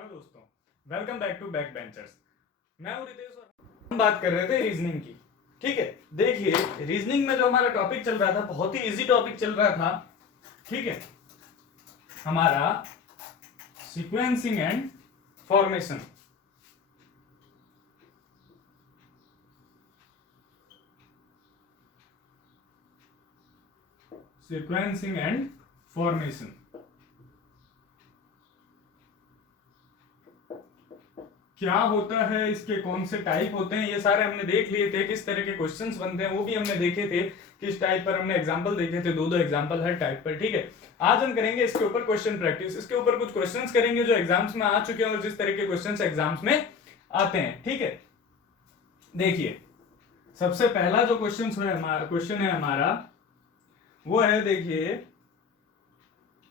Hello दोस्तों, welcome back to back benchers. मैं हूं रितेश और हम बात कर रहे थे रीजनिंग की। ठीक है, देखिए रीजनिंग में जो हमारा टॉपिक चल रहा था बहुत ही इजी टॉपिक चल रहा था। ठीक है, हमारा sequencing and formation. Sequencing and formation क्या होता है, इसके कौन से टाइप होते हैं, ये सारे हमने देख लिए थे। किस तरह के क्वेश्चंस बनते हैं वो भी हमने देखे थे। किस टाइप पर हमने एग्जांपल देखे थे, दो एग्जांपल हर टाइप पर। ठीक है, आज हम करेंगे इसके ऊपर क्वेश्चन प्रैक्टिस। इसके ऊपर कुछ क्वेश्चंस करेंगे जो एग्जाम्स में आ चुके हैं और जिस तरह के क्वेश्चंस एग्जाम्स में आते हैं। ठीक है, देखिए सबसे पहला जो क्वेश्चन है हमारा वो है, देखिए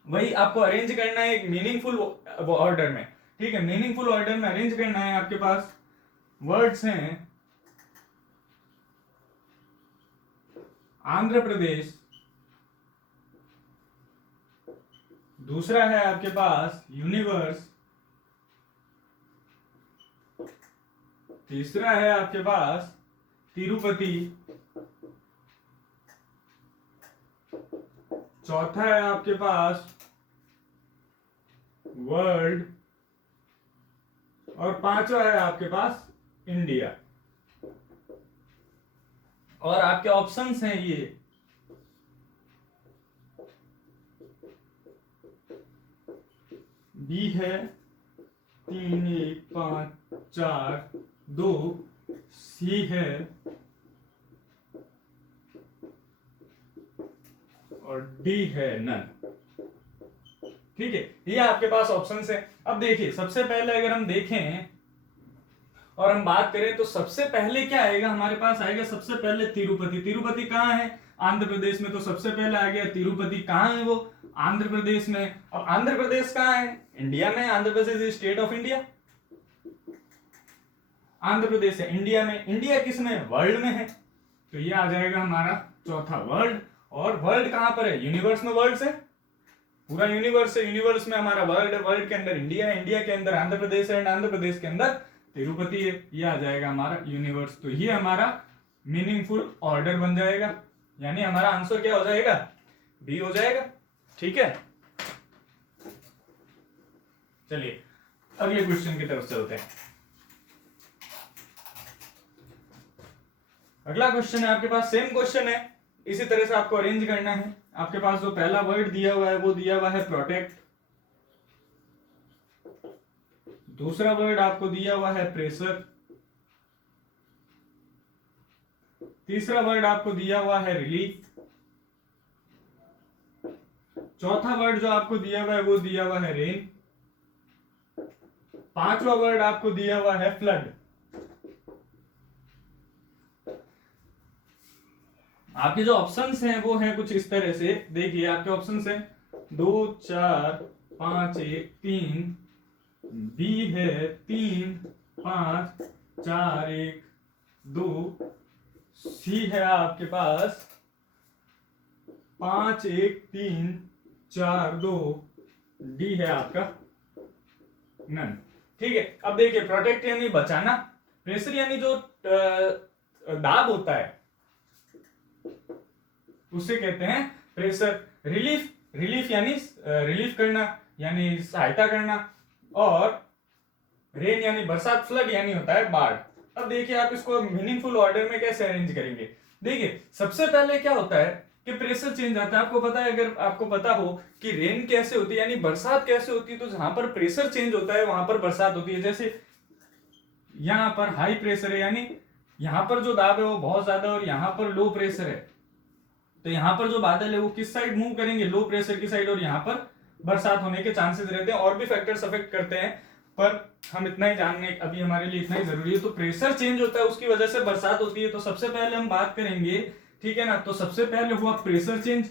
वही आपको अरेंज करना है एक मीनिंगफुल ऑर्डर में। ठीक है, मीनिंगफुल ऑर्डर में अरेंज करना है। आपके पास वर्ड्स हैं आंध्र प्रदेश, दूसरा है आपके पास यूनिवर्स, तीसरा है आपके पास तिरुपति, चौथा है आपके पास वर्ल्ड, और पांचवा है आपके पास इंडिया। और आपके ऑप्शंस हैं ये बी है 3 1 5 4 2, सी है और डी है नन। ठीक है, ये आपके पास ऑप्शंस है। अब देखिए सबसे पहले अगर हम देखें और हम बात करें तो सबसे पहले क्या आएगा हमारे पास, आएगा सबसे पहले तिरुपति। तिरुपति कहाँ है? आंध्र प्रदेश में। तो सबसे पहले आ गया तिरुपति। कहाँ है वो? आंध्र प्रदेश में। अब आंध्र प्रदेश कहाँ है? इंडिया में। Andhra Pradesh is state of India. Andhra Pradesh है इंडिया में। इंडिया किस में? वर्ल्ड में है। तो ये आ जाएगा हमारा चौथा, वर्ल्ड। और वर्ल्ड कहां पर है? यूनिवर्स में वर्ल्ड से, पूरा यूनिवर्स है। यूनिवर्स में हमारा वर्ल्ड है। वर्ल्ड के अंदर इंडिया है। इंडिया के अंदर आंध्र प्रदेश है एंड आंध्र प्रदेश के अंदर तिरुपति है। ये आ जाएगा हमारा यूनिवर्स। तो ये हमारा मीनिंगफुल ऑर्डर बन जाएगा, यानी हमारा आंसर क्या हो जाएगा? बी हो जाएगा। ठीक है, चलिए अगले क्वेश्चन की तरफ चलते हैं। अगला क्वेश्चन है आपके पास, सेम क्वेश्चन है, इसी तरह से आपको अरेंज करना है। आपके पास जो पहला वर्ड दिया हुआ है वो दिया हुआ है प्रोटेक्ट, दूसरा वर्ड आपको दिया हुआ है प्रेशर, तीसरा वर्ड आपको दिया हुआ है रिलीफ, चौथा वर्ड जो आपको दिया हुआ है वो दिया हुआ है रेन, पांचवा वर्ड आपको दिया हुआ है फ्लड। आपके जो ऑप्शंस हैं वो हैं कुछ इस तरह से। देखिए आपके ऑप्शंस हैं 2 4 5 1 3, बी है 3 5 4 1 2, सी है आपके पास 5 1 3 4 2, डी है आपका नन। ठीक है, अब देखिए प्रोटेक्ट यानी बचाना, प्रेशर यानी जो दाब होता है उसे कहते हैं प्रेशर, रिलीफ, रिलीफ यानी रिलीफ करना यानी सहायता करना, और रेन यानी बरसात, फ्लड यानी होता है बाढ़। अब देखिए आप इसको मीनिंगफुल ऑर्डर में कैसे अरेंज करेंगे। देखिए सबसे पहले क्या होता है कि प्रेशर चेंज आता है। आपको पता है, अगर आपको पता हो कि रेन कैसे होती है यानी बरसात कैसे होती है, तो जहां पर प्रेशर चेंज होता है वहां पर बरसात होती है। जैसे यहां पर हाई प्रेशर है यानी यहां पर जो दाब है वो बहुत ज्यादा, और यहां पर लो प्रेशर है, तो यहां पर जो बादल है वो किस साइड मूव करेंगे? लो प्रेशर की साइड, और यहां पर बरसात होने के चांसेस रहते हैं। और भी फैक्टर्स अफेक्ट करते हैं, पर हम इतना ही जानने अभी हमारे लिए इतना ही जरूरी है। तो प्रेशर चेंज होता है, उसकी वजह से बरसात होती है। तो सबसे पहले हम बात करेंगे, ठीक है ना, तो सबसे पहले हुआ प्रेशर चेंज,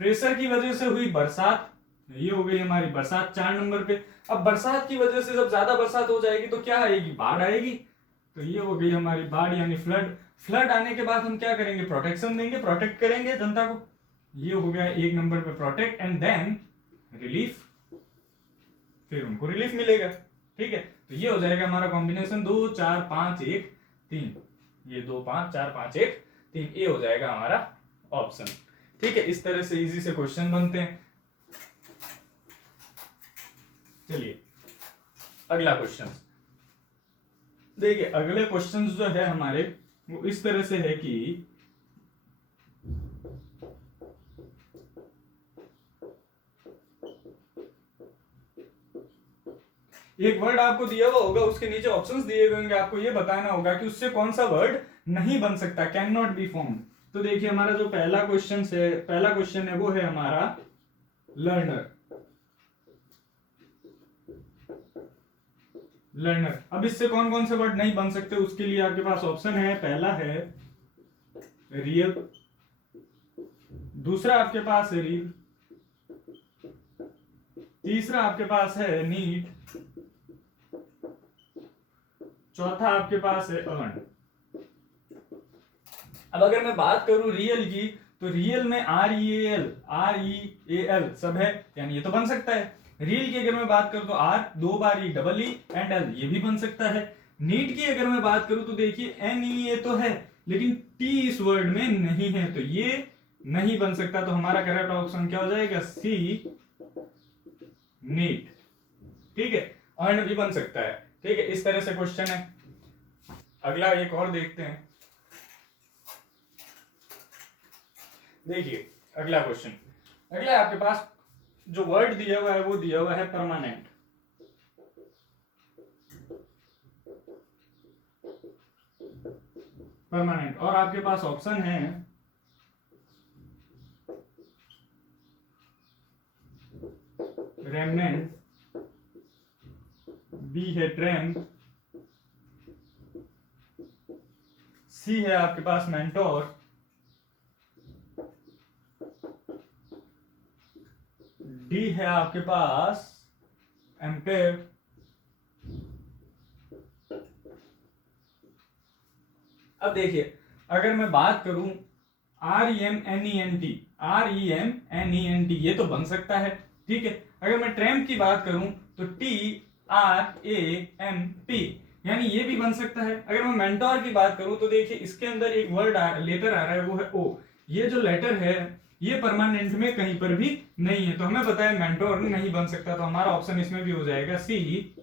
प्रेशर की वजह से हुई बरसात, ये हो गई हमारी बरसात 4 नंबर पे। अब बरसात की वजह से जब ज्यादा बरसात हो जाएगी तो क्या आएगी? बाढ़ आएगी। तो ये हो गई हमारी बाढ़ यानी फ्लड। फ्लड आने के बाद हम क्या करेंगे? प्रोटेक्शन देंगे, प्रोटेक्ट करेंगे जनता को। ये हो गया 1 नंबर पे प्रोटेक्ट, एंड देन रिलीफ, फिर उनको रिलीफ मिलेगा। ठीक है, तो ये हो जाएगा हमारा कॉम्बिनेशन 2 4 5 1 3, ये 2 5 4 5 1 3, ये हो जाएगा हमारा ऑप्शन। ठीक है, इस तरह से इजी से क्वेश्चन बनते हैं। चलिए अगला क्वेश्चन देखिए। अगले क्वेश्चन जो है हमारे वो इस तरह से है कि एक वर्ड आपको दिया हुआ होगा, उसके नीचे ऑप्शंस दिए हुए होंगे, आपको ये बताना होगा कि उससे कौन सा वर्ड नहीं बन सकता, कैन नॉट बी फॉर्म्ड। तो देखिए हमारा जो पहला क्वेश्चन है वो है हमारा लर्नर। अब इससे कौन कौन से वर्ड नहीं बन सकते, उसके लिए आपके पास ऑप्शन है। पहला है रियल, दूसरा आपके पास है रील, तीसरा आपके पास है नीड, चौथा आपके पास है अर्न। अब अगर मैं बात करूं रियल की, तो रियल में आर ई ए एल सब है, यानी ये तो बन सकता है। रील की अगर मैं बात करूं तो आर, 2 बार E double E and L, ये भी बन सकता है। नीट की अगर मैं बात करूं तो देखिए एन ई ए तो है, लेकिन टी इस वर्ड में नहीं है, तो ये नहीं बन सकता। तो हमारा करेक्ट ऑप्शन क्या हो जाएगा, सी नीट। ठीक है, अर्न भी बन सकता है। ठीक है, इस तरह से क्वेश्चन है। अगला एक और देखते हैं। देखिए अगला क्वेश्चन, अगला आपके पास जो वर्ड दिया हुआ है वो दिया हुआ है परमानेंट। और आपके पास ऑप्शन है रेमनेंट, बी है ट्रेम, सी है आपके पास मेंटोर, डी है आपके पास एम्पेयर, अब देखिए अगर मैं बात करूं REMNENT, ये तो बन सकता है। ठीक है, अगर मैं ट्रैम्प की बात करूं तो TRAMP, यानी ये भी बन सकता है। अगर मैं मेंटोर की बात करूं तो देखिए इसके अंदर एक वर्ड लेटर आ रहा है, वो है O। ये जो लेटर है ये परमानेंट में कहीं पर भी नहीं है, तो हमें पता है मेंटोर नहीं बन सकता, तो हमारा ऑप्शन इसमें भी हो जाएगा सी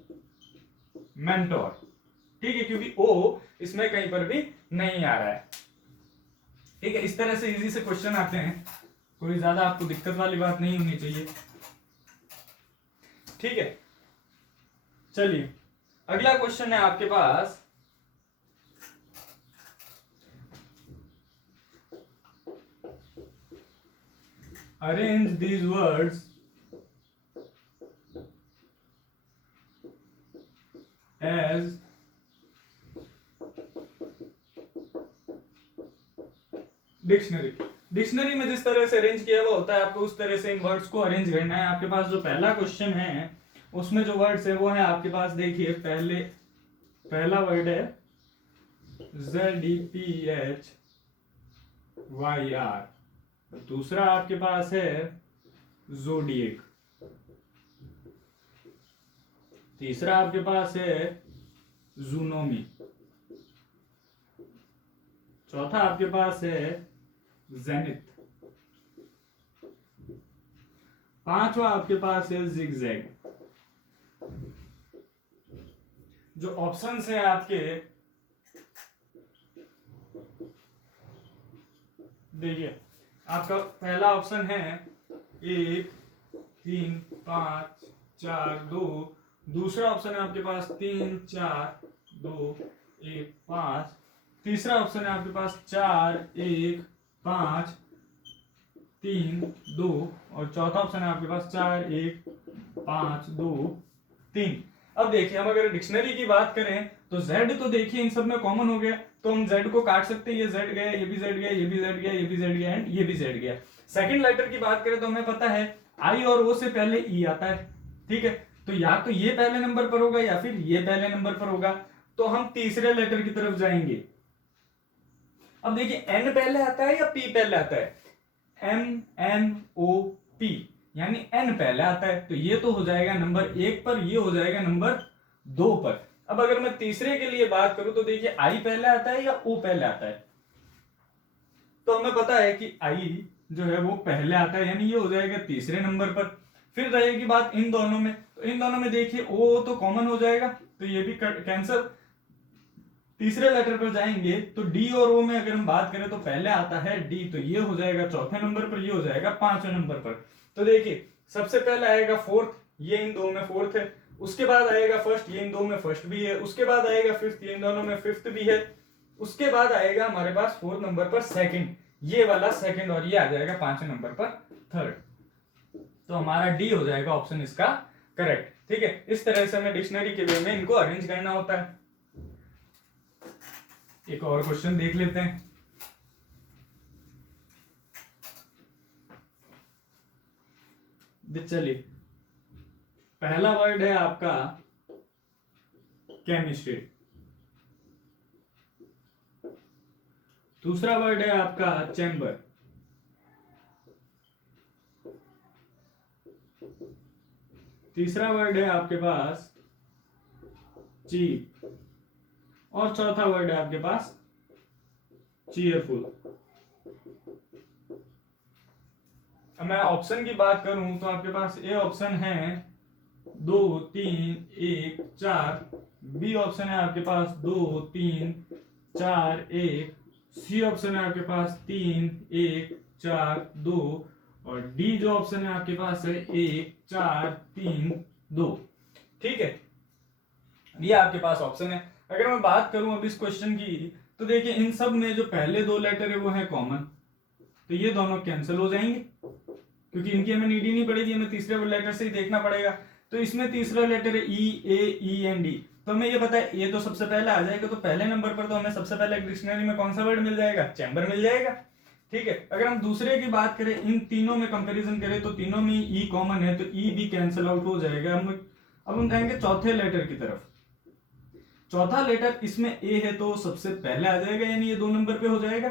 मेंटोर। ठीक है, क्योंकि O इसमें कहीं पर भी नहीं आ रहा है। ठीक है, इस तरह से इजी से क्वेश्चन आते हैं, कोई ज्यादा आपको दिक्कत वाली बात नहीं होनी चाहिए। ठीक है, चलिए अगला क्वेश्चन है आपके पास, arrange these words as dictionary में जिस तरह से अरेंज किया हुआ होता है, आपको उस तरह से इन वर्ड्स को अरेंज करना है। आपके पास जो पहला क्वेश्चन है उसमें जो वर्ड्स है वो है आपके पास, देखिए पहला वर्ड है ZEPHYR, दूसरा आपके पास है ज़ोडिएक, तीसरा आपके पास है जूनोमी, चौथा आपके पास है जेनिथ, पांचवा आपके पास है जिगजैग। जो ऑप्शंस हैं आपके, देखिए आपका पहला ऑप्शन है 1 3 5 4 2, दूसरा ऑप्शन है आपके पास 3 4 2 1 5, तीसरा ऑप्शन है आपके पास 4 1 5 3 2, और चौथा ऑप्शन है आपके पास 4 1 5 2 3। अब देखिए हम अगर डिक्शनरी की बात करें तो Z तो देखिए इन सब में कॉमन हो गया, तो हम Z को काट सकते हैं। ये Z गया, ये भी Z गया, ये भी Z गया, ये भी Z गया एंड ये भी Z गया। सेकंड लेटर की बात करें तो हमें पता है I और O से पहले E आता है। ठीक है, तो या तो ये पहले नंबर पर होगा या फिर ये पहले नंबर पर होगा, तो हम तीसरे लेटर की तरफ जाएंगे। अब देखिए N पहले आता है या P पहले आता है, MNOP, यानी N पहले आता है, तो ये तो हो जाएगा नंबर 1 पर, ये हो जाएगा नंबर 2 पर। अब अगर मैं तीसरे के लिए बात करूं तो देखिए आई पहले आता है या ओ पहले आता है, तो हमें पता है कि आई जो है वो पहले आता है, यानी ये हो जाएगा तीसरे नंबर पर। फिर रहेगी बात इन दोनों में, तो इन दोनों में देखिए ओ तो कॉमन हो जाएगा, तो ये भी कैंसिल। तीसरे लेटर पर जाएंगे तो डी और ओ में अगर हम बात करें तो पहले आता है डी, तो ये हो जाएगा चौथे नंबर पर, ये हो जाएगा पांचवें नंबर पर। तो देखिए सबसे पहले आएगा फोर्थ, ये इन दो में फोर्थ है, उसके बाद आएगा फर्स्ट, ये इन दो में फर्स्ट भी है, उसके बाद आएगा फिफ्थ, ये इन दोनों में फिफ्थ भी है, उसके बाद आएगा हमारे पास फोर्थ नंबर पर सेकंड, ये वाला सेकंड, और ये आ जाएगा पांचवें नंबर पर थर्ड। तो हमारा डी हो जाएगा ऑप्शन इसका करेक्ट। ठीक है, इस तरह से हमें डिक्शनरी के वे में इनको अरेंज करना होता है। एक और क्वेश्चन देख लेते हैं। चलिए, पहला वर्ड है आपका केमिस्ट्री, दूसरा वर्ड है आपका चैम्बर, तीसरा वर्ड है आपके पास चीप, और चौथा वर्ड है आपके पास चीयरफुल। अब मैं ऑप्शन की बात करूं तो आपके पास ए ऑप्शन है 2 3 1 4, बी ऑप्शन है आपके पास 2 3 4 1, सी ऑप्शन है आपके पास 3 1 4 2, और डी जो ऑप्शन है आपके पास है 1 4 3 2। ठीक है, ये आपके पास ऑप्शन है। अगर मैं बात करूं अब इस क्वेश्चन की, तो देखिए इन सब में जो पहले दो लेटर है वो है कॉमन, तो ये दोनों कैंसिल हो जाएंगे क्योंकि इनकी हमें नीड ही नहीं पड़ेगी, हमें तीसरे लेटर से ही देखना पड़ेगा। तो इसमें तीसरा लेटर है ई, ए, ई एंड डी, तो हमें ये पता है ये तो सबसे पहले आ जाएगा, तो पहले नंबर पर तो हमें सबसे पहले डिक्शनरी में कौन सा वर्ड मिल जाएगा, चैम्बर मिल जाएगा। ठीक है, अगर हम दूसरे की बात करें, इन तीनों में कंपैरिजन करें तो तीनों में ई कॉमन है, तो ई भी कैंसिल आउट हो जाएगा। अब हम जाएंगे चौथे लेटर की तरफ। चौथा लेटर इसमें ए है तो सबसे पहले आ जाएगा, यानी ये 2 नंबर पे हो जाएगा।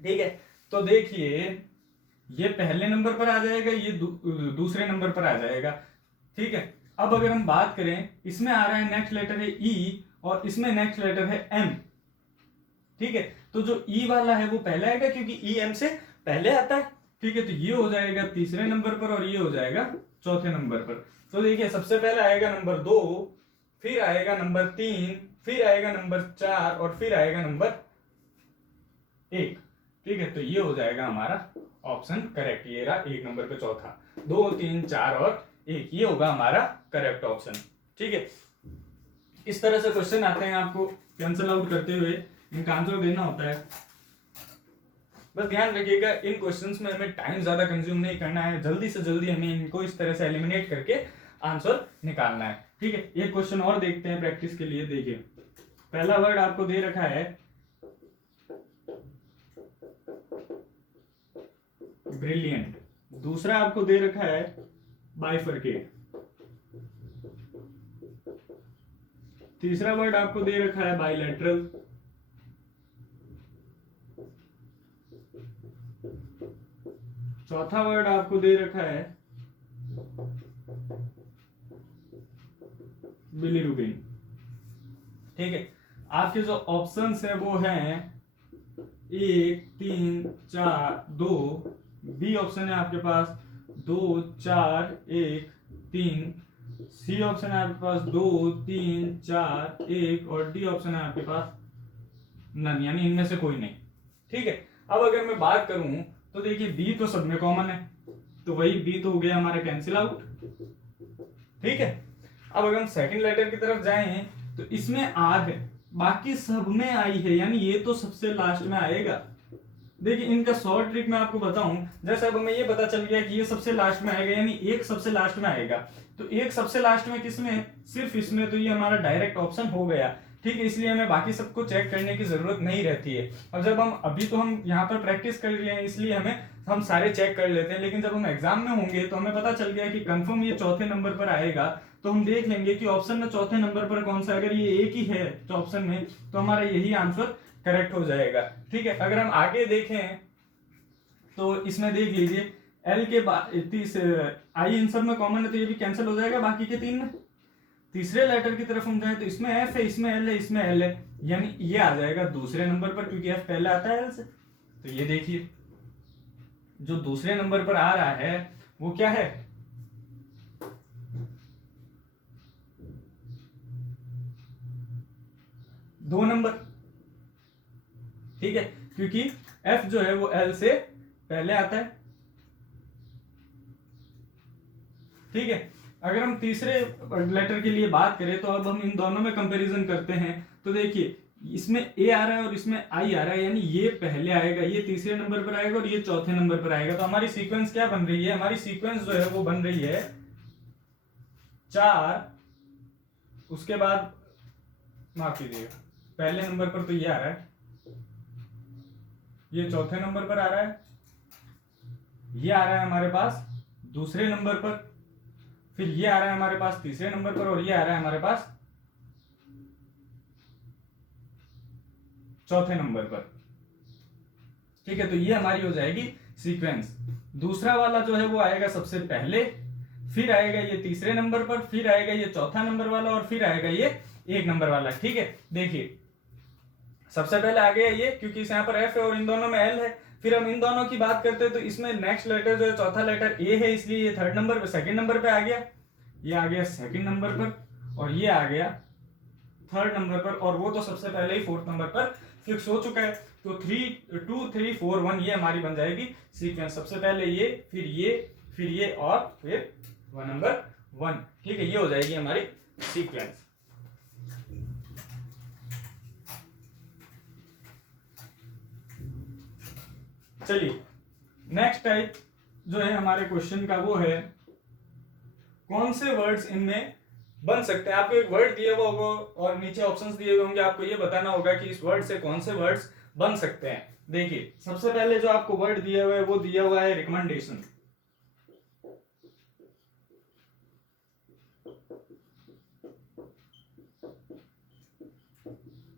ठीक है, तो देखिए ये पहले नंबर पर आ जाएगा, ये दूसरे नंबर पर आ जाएगा। ठीक है, अब अगर हम बात करें, इसमें आ रहा है नेक्स्ट लेटर है ई, और इसमें नेक्स्ट लेटर है एम। ठीक है, तो जो ई वाला है वो पहले आएगा क्योंकि ई एम से पहले आता है। ठीक है, तो ये हो जाएगा तीसरे नंबर पर और ये हो जाएगा चौथे नंबर पर। तो देखिए सबसे पहले आएगा नंबर 2, फिर आएगा नंबर 3, फिर आएगा नंबर 4 और फिर आएगा नंबर 1। ठीक है, तो ये हो जाएगा हमारा ऑप्शन करेक्ट, ये रहा 1 नंबर पे चौथा, 2 3 4 और 1, ये होगा हमारा करेक्ट ऑप्शन। ठीक है, इस तरह से क्वेश्चन आते हैं, आपको कैंसिल आउट करते हुए इनका आंसर देना होता है। बस ध्यान रखिएगा इन क्वेश्चंस में हमें टाइम ज्यादा कंज्यूम नहीं करना है, जल्दी से जल्दी हमें इनको इस तरह से एलिमिनेट करके आंसर निकालना है। ठीक है, एक क्वेश्चन और देखते हैं प्रैक्टिस के लिए। देखिए पहला वर्ड आपको दे रखा है ब्रिलियंट, दूसरा आपको दे रखा है बाइफरकेट, तीसरा वर्ड आपको दे रखा है बाइलेटरल, चौथा वर्ड आपको दे रखा है बिलीरुबिन। ठीक है, आपके जो ऑप्शंस है वो हैं 1 3 4 2, बी ऑप्शन है आपके पास 2 4 1 3, सी ऑप्शन है आपके पास 2 3 4 1, और डी ऑप्शन है आपके पास नन, यानी इनमें से कोई नहीं। ठीक है, अब अगर मैं बात करूं तो देखिए बी तो सब में कॉमन है, तो वही बी तो हो गया हमारा कैंसिल आउट। ठीक है, अब अगर हम सेकंड लेटर की तरफ जाएं तो इसमें आर है, बाकी सब में आई है, यानी ये तो सबसे लास्ट में आएगा। देखिए इनका शॉर्ट ट्रिक मैं आपको बताऊं, जैसे अब हमें ये पता चल गया कि ये सबसे लास्ट में आएगा, यानी एक सबसे लास्ट में आएगा, तो एक सबसे लास्ट में किसमें, सिर्फ इसमें, तो ये हमारा डायरेक्ट ऑप्शन हो गया। ठीक है, इसलिए हमें बाकी सबको चेक करने की जरूरत नहीं रहती है। अब जब हम अभी तो हम यहाँ पर प्रैक्टिस कर रहे हैं इसलिए हम सारे चेक कर लेते हैं, लेकिन जब हम एग्जाम में होंगे तो हमें पता चल गया कि कंफर्म ये चौथे नंबर पर आएगा, तो हम देख लेंगे कि ऑप्शन में चौथे नंबर पर कौन सा, अगर ये एक ही है तो ऑप्शन में, तो हमारा यही आंसर करेक्ट हो जाएगा। ठीक है, अगर हम आगे देखें तो इसमें देख लीजिए एल के बाद आई इन सब में कॉमन है, तो ये भी कैंसिल हो जाएगा बाकी के 3 में। तीसरे लेटर की तरफ हम जाए तो इसमें एफ है, इसमें एल है, इसमें एल है, यानी ये आ जाएगा दूसरे नंबर पर, क्योंकि एफ पहले आता है एल से। तो ये देखिए जो दूसरे नंबर पर आ रहा है वो क्या है, 2 नंबर, ठीक है, क्योंकि एफ जो है वो एल से पहले आता है, ठीक है। अगर हम तीसरे लेटर के लिए बात करें तो अब हम इन दोनों में कंपैरिजन करते हैं, तो देखिए इसमें ए आ रहा है और इसमें आई आ रहा है, यानी ये पहले आएगा, ये तीसरे नंबर पर आएगा और ये चौथे नंबर पर आएगा। तो हमारी सीक्वेंस क्या बन रही है, हमारी सीक्वेंस जो है वो बन रही है 4, उसके बाद माफ कीजिएगा पहले नंबर पर तो ये आ रहा है, ये चौथे नंबर पर आ रहा है, ये आ रहा है हमारे पास दूसरे नंबर पर, फिर ये आ रहा है हमारे पास तीसरे नंबर पर, और ये आ रहा है हमारे पास चौथे नंबर पर, ठीक है। तो ये हमारी हो जाएगी सीक्वेंस। दूसरा वाला जो है वो आएगा सबसे पहले, फिर आएगा ये तीसरे नंबर पर, फिर आएगा ये चौथा नंबर वाला, और फिर आएगा ये 1 नंबर वाला, ठीक है। देखिए सबसे पहले आ गया ये, क्योंकि यहाँ पर एफ है और इन दोनों में एल है। फिर हम इन दोनों की बात करते हैं तो इसमें नेक्स्ट लेटर जो है चौथा लेटर ए है, इसलिए ये थर्ड नंबर पे, सेकंड नंबर पे आ गया, ये आ गया सेकंड नंबर पर, और ये आ गया थर्ड नंबर पर, और वो तो सबसे पहले ही फोर्थ नंबर पर फिक्स हो चुका है। तो 3 2 3 4 1 ये हमारी बन जाएगी सीक्वेंस। सबसे पहले ये, फिर ये, फिर ये, और फिर 1 नंबर 1, ठीक है। ये हो जाएगी हमारी सीक्वेंस। चलिए नेक्स्ट टाइप जो है हमारे क्वेश्चन का वो है कौन से वर्ड्स इनमें बन सकते हैं। आपको एक वर्ड दिया हुआ होगा और नीचे ऑप्शंस दिए हुए होंगे, आपको ये बताना होगा कि इस वर्ड से कौन से वर्ड्स बन सकते हैं। देखिए सबसे पहले जो आपको वर्ड दिया हुआ है वो दिया हुआ है रिकमेंडेशन।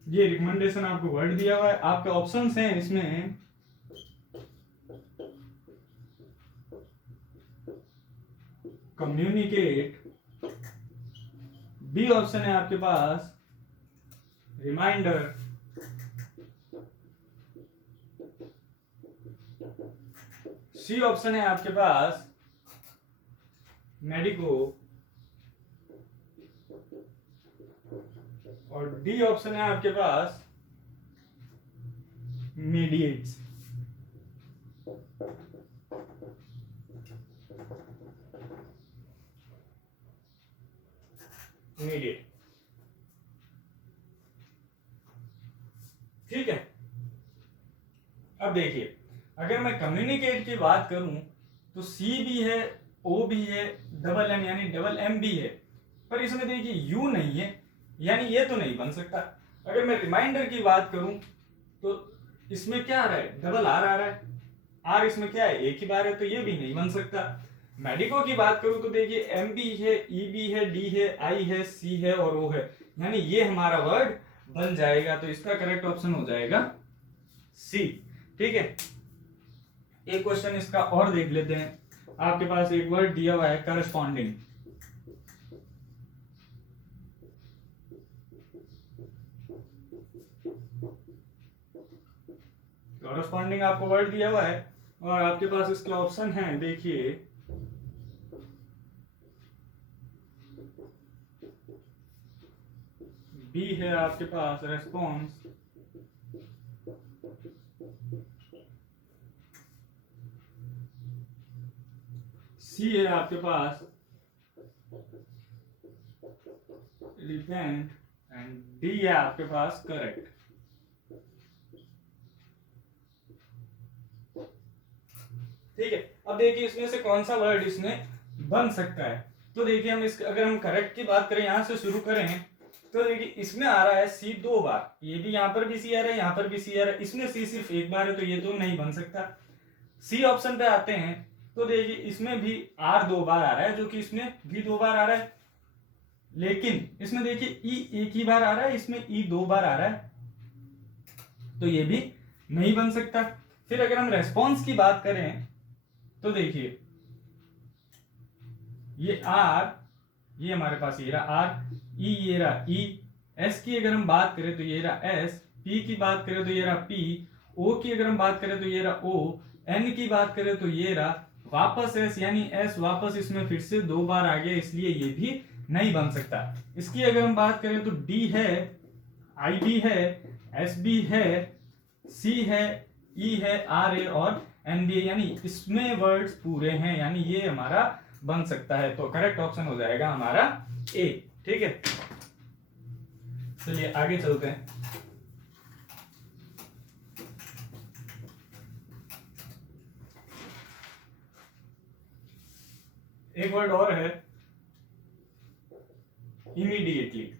ये रिकमेंडेशन आपको वर्ड दिया हुआ है। आपके ऑप्शंस हैं इसमें कम्युनिकेट, बी ऑप्शन है आपके पास रिमाइंडर, सी ऑप्शन है आपके पास मेडिको, और डी ऑप्शन है आपके पास मीडिएट्स। मीडिएट, ठीक है। अब देखिए अगर मैं कम्युनिकेट की बात करूं तो सी भी है, ओ भी है, डबल एम यानी डबल एम भी है, पर इसमें देखिए यू नहीं है, यानी ये तो नहीं बन सकता। अगर मैं रिमाइंडर की बात करूं तो इसमें क्या आ रहा है, डबल आर आ रहा है, आर इसमें क्या है, एक ही बार है, तो ये भी नहीं बन सकता। मेडिको की बात करूं तो देखिए एम भी है, ई भी है, डी है, आई है, सी है और ओ है, यानी ये हमारा वर्ड बन जाएगा। तो इसका करेक्ट ऑप्शन हो जाएगा सी, ठीक है। एक क्वेश्चन इसका और देख लेते हैं। आपके पास एक वर्ड दिया हुआ है करस्पॉन्डिंग। करस्पॉन्डिंग आपको वर्ड दिया हुआ है और आपके पास इसके ऑप्शन हैं, देखिए बी है आपके पास रेस्पॉन्स, सी है आपके पास रिपेंट, एंड डी है आपके पास करेक्ट। ठीक है, अब देखिए इसमें से कौन सा वर्ड इसमें बन सकता है। तो देखिए हम अगर हम करेक्ट की बात करें, यहां से शुरू करें तो देखिए इसमें आ रहा है सी 2 बार, ये भी यहां पर भी सी आ रहा है, यहां पर भी सी आ रहा है, इसमें सी सिर्फ एक बार है, तो ये तो नहीं बन सकता। सी ऑप्शन पे आते हैं तो देखिए इसमें भी आर 2 बार आ रहा है, जो कि इसमें भी 2 बार आ रहा है, लेकिन इसमें देखिए ई एक ही बार आ रहा है, इसमें ई 2 बार आ रहा है, तो ये भी नहीं बन सकता। फिर अगर हम रेस्पॉन्स की बात करें तो देखिए ये आर, ये हमारे पास ये रहा आर, ई ये रहा ई, एस की अगर हम बात करें तो ये रहा एस, पी की बात करें तो ये रहा पी, ओ की अगर हम बात करें तो ये रहा ओ, एन की बात करें तो ये रहा वापस एस, यानी एस वापस इसमें फिर से 2 बार आ गया, इसलिए ये भी नहीं बन सकता। इसकी अगर हम बात करें तो डी है, आई बी है, एस बी है, सी है, ई है, आर ए और एन बी ए, यानी इसमें वर्ड्स पूरे हैं, यानी ये हमारा बन सकता है। तो करेक्ट ऑप्शन हो जाएगा हमारा ए। ठीक है, चलिए आगे चलते हैं। एक वर्ड और है इमीडिएटली।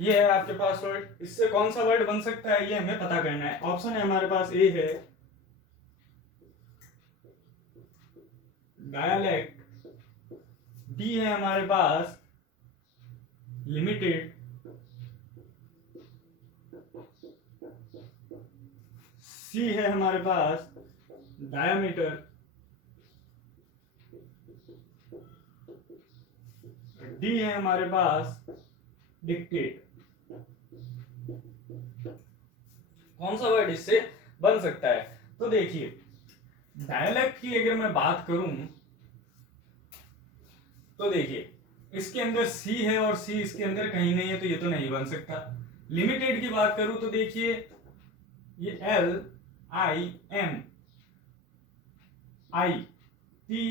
ये है आपके पास वर्ड, इससे कौन सा वर्ड बन सकता है ये हमें पता करना है। ऑप्शन है हमारे पास, ए है डायलेक्ट, बी है हमारे पास लिमिटेड, सी है हमारे पास डायमीटर, डी है हमारे पास डिक्टेट। कौन सा वर्ड इससे बन सकता है? तो देखिए, डायलेक्ट की अगर मैं बात करूं तो देखिए इसके अंदर सी है और सी इसके अंदर कहीं नहीं है, तो ये तो नहीं बन सकता। लिमिटेड की बात करूं तो देखिए ये L I am I T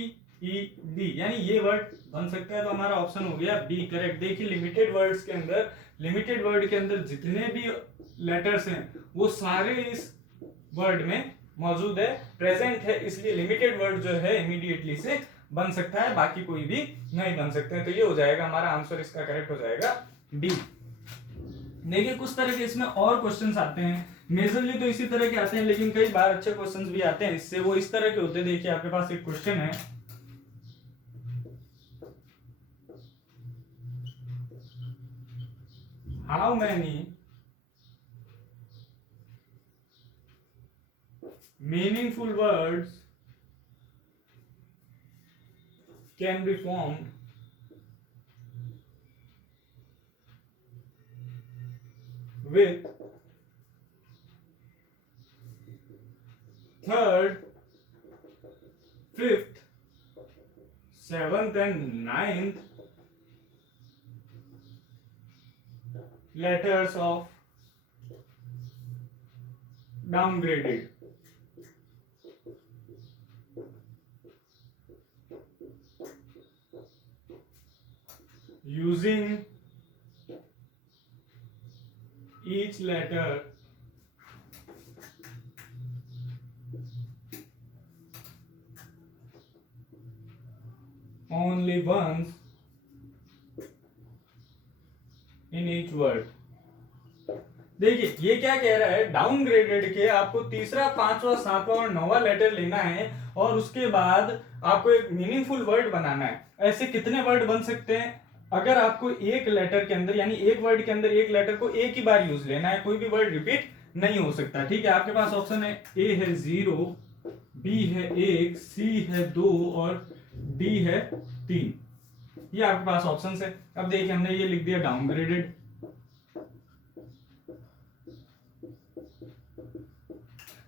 E D, यानी ये वर्ड बन सकता है। तो हमारा ऑप्शन हो गया बी करेक्ट। देखिए लिमिटेड वर्ड्स के अंदर, लिमिटेड वर्ड के अंदर जितने भी लेटर्स हैं वो सारे इस वर्ड में मौजूद है, प्रेजेंट है, इसलिए लिमिटेड वर्ड जो है इमीडिएटली से बन सकता है, बाकी कोई भी नहीं बन सकते हैं। तो ये हो जाएगा हमारा आंसर, इसका करेक्ट हो जाएगा बी। देखिए कुछ तरह के इसमें और क्वेश्चंस आते हैं, मेजरली तो इसी तरह के आते हैं, लेकिन कई बार अच्छे क्वेश्चंस भी आते हैं इससे, वो इस तरह के होते हैं। देखिए आपके पास एक क्वेश्चन है, how many meaningful words can be formed with third, fifth, seventh and ninth letters of downgraded. Using each letter only once in each word. देखिए ये क्या कह रहा है, डाउनग्रेडेड के आपको तीसरा, पांचवा, सातवां और नौवां लेटर लेना है और उसके बाद आपको एक मीनिंगफुल वर्ड बनाना है। ऐसे कितने वर्ड बन सकते हैं? अगर आपको एक लेटर के अंदर, यानी एक वर्ड के अंदर एक लेटर को एक ही बार यूज लेना है, कोई भी वर्ड रिपीट नहीं हो सकता। ठीक है, आपके पास ऑप्शन है, ए है 0, बी है 1, सी है 2 और डी है 3। ये आपके पास ऑप्शन है। अब देखिए हमने ये लिख दिया डाउनग्रेडेड,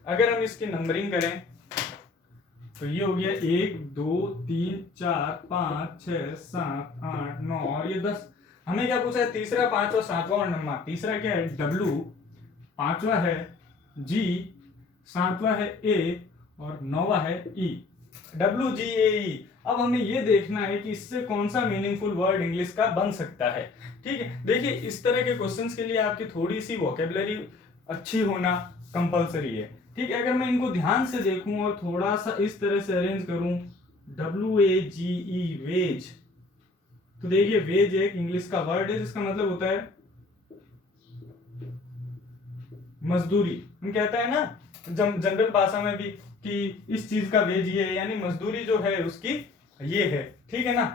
अगर हम इसकी नंबरिंग करें तो ये हो गया 1 2 3 4 5 6 7 8 9 और ये 10। हमें क्या पूछा है? तीसरा, पांचवा, सातवां और नौवां। तीसरा क्या है? W, पांचवा है G, सातवां है A और नौवां है E। WGAE। अब हमें ये देखना है कि इससे कौन सा मीनिंगफुल वर्ड इंग्लिश का बन सकता है। ठीक है, देखिए इस तरह के क्वेश्चंस के लिए आपकी थोड़ी सी वोकेबलरी अच्छी होना कंपलसरी है। ठीक है, अगर मैं इनको ध्यान से देखूं और थोड़ा सा इस तरह से अरेंज करूं, WAGE वेज, तो देखिए वेज एक इंग्लिश का वर्ड है जिसका मतलब होता है मजदूरी। हम कहते हैं ना जनरल भाषा में भी कि इस चीज का वेज ये है, यानी मजदूरी जो है उसकी ये है। ठीक है ना,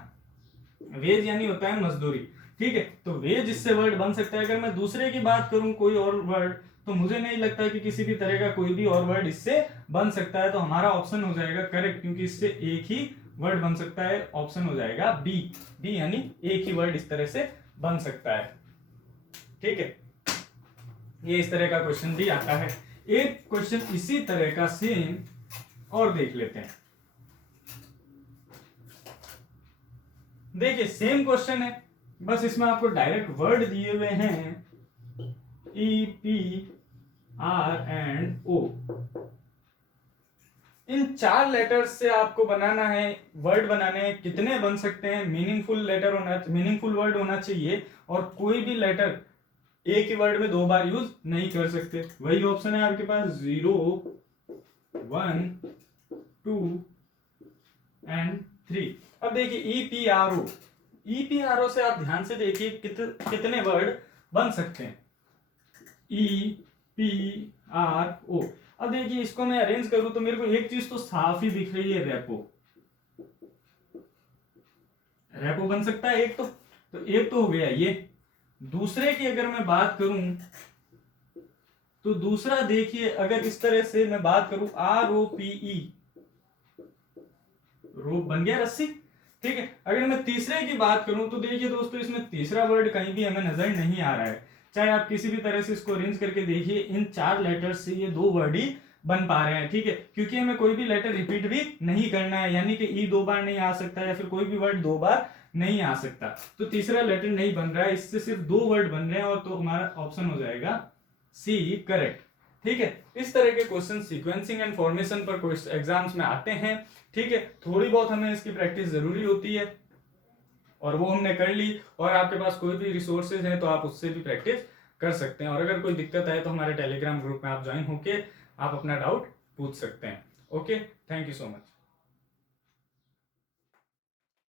वेज यानी होता है मजदूरी। ठीक है, तो वेज इससे वर्ड बन सकता है। अगर मैं दूसरे की बात करूं कोई और वर्ड, तो मुझे नहीं लगता कि किसी भी तरह का कोई भी और वर्ड इससे बन सकता है, तो हमारा ऑप्शन हो जाएगा करेक्ट, क्योंकि इससे एक ही वर्ड बन सकता है। ऑप्शन हो जाएगा बी, बी यानी एक ही वर्ड इस तरह से बन सकता है। ठीक है, ये इस तरह का क्वेश्चन भी आता है। एक क्वेश्चन इसी तरह का सेम और देख लेते हैं। देखिए सेम क्वेश्चन है, बस इसमें आपको डायरेक्ट वर्ड दिए हुए हैं E P R and O. इन 4 लेटर्स से आपको बनाना है, वर्ड बनाने हैं। कितने बन सकते हैं? मीनिंगफुल लेटर होना, मीनिंगफुल वर्ड होना चाहिए, और कोई भी लेटर एक ही वर्ड में 2 बार यूज नहीं कर सकते। वही ऑप्शन है आपके पास 0, 1, 2 एंड 3। अब देखिए EPRO, EPRO से आप ध्यान से देखिए कितने वर्ड बन सकते हैं। EPRO। अब देखिए इसको मैं अरेंज करूं तो मेरे को एक चीज तो साफ ही दिख रही है, रेपो। रेपो बन सकता है एक तो एक तो हो गया ये। दूसरे की अगर मैं बात करूं तो दूसरा देखिए, अगर इस तरह से मैं बात करूं ROPE, रोप बन गया रस्सी। ठीक है, अगर मैं तीसरे की बात करूं तो देखिए दोस्तों, इसमें तीसरा वर्ड कहीं भी हमें नजर नहीं आ रहा है। चाहे आप किसी भी तरह से इसको अरेंज करके देखिए, इन 4 लेटर्स से ये 2 वर्ड ही बन पा रहे हैं। ठीक है, क्योंकि हमें कोई भी लेटर रिपीट भी नहीं करना है, यानी कि ई 2 बार नहीं आ सकता, या फिर कोई भी वर्ड 2 बार नहीं आ सकता, तो तीसरा लेटर नहीं बन रहा है, इससे सिर्फ 2 वर्ड बन रहे हैं, और तो हमारा ऑप्शन हो जाएगा सी करेक्ट। ठीक है, इस तरह के क्वेश्चन सीक्वेंसिंग एंड फॉर्मेशन पर एग्जाम्स में आते हैं। ठीक है, थोड़ी बहुत हमें इसकी प्रैक्टिस जरूरी होती है, और वो हमने कर ली। और आपके पास कोई भी रिसोर्सेज हैं तो आप उससे भी प्रैक्टिस कर सकते हैं। और अगर कोई दिक्कत है तो हमारे टेलीग्राम ग्रुप में आप ज्वाइन होके आप अपना डाउट पूछ सकते हैं। Okay, thank you so much.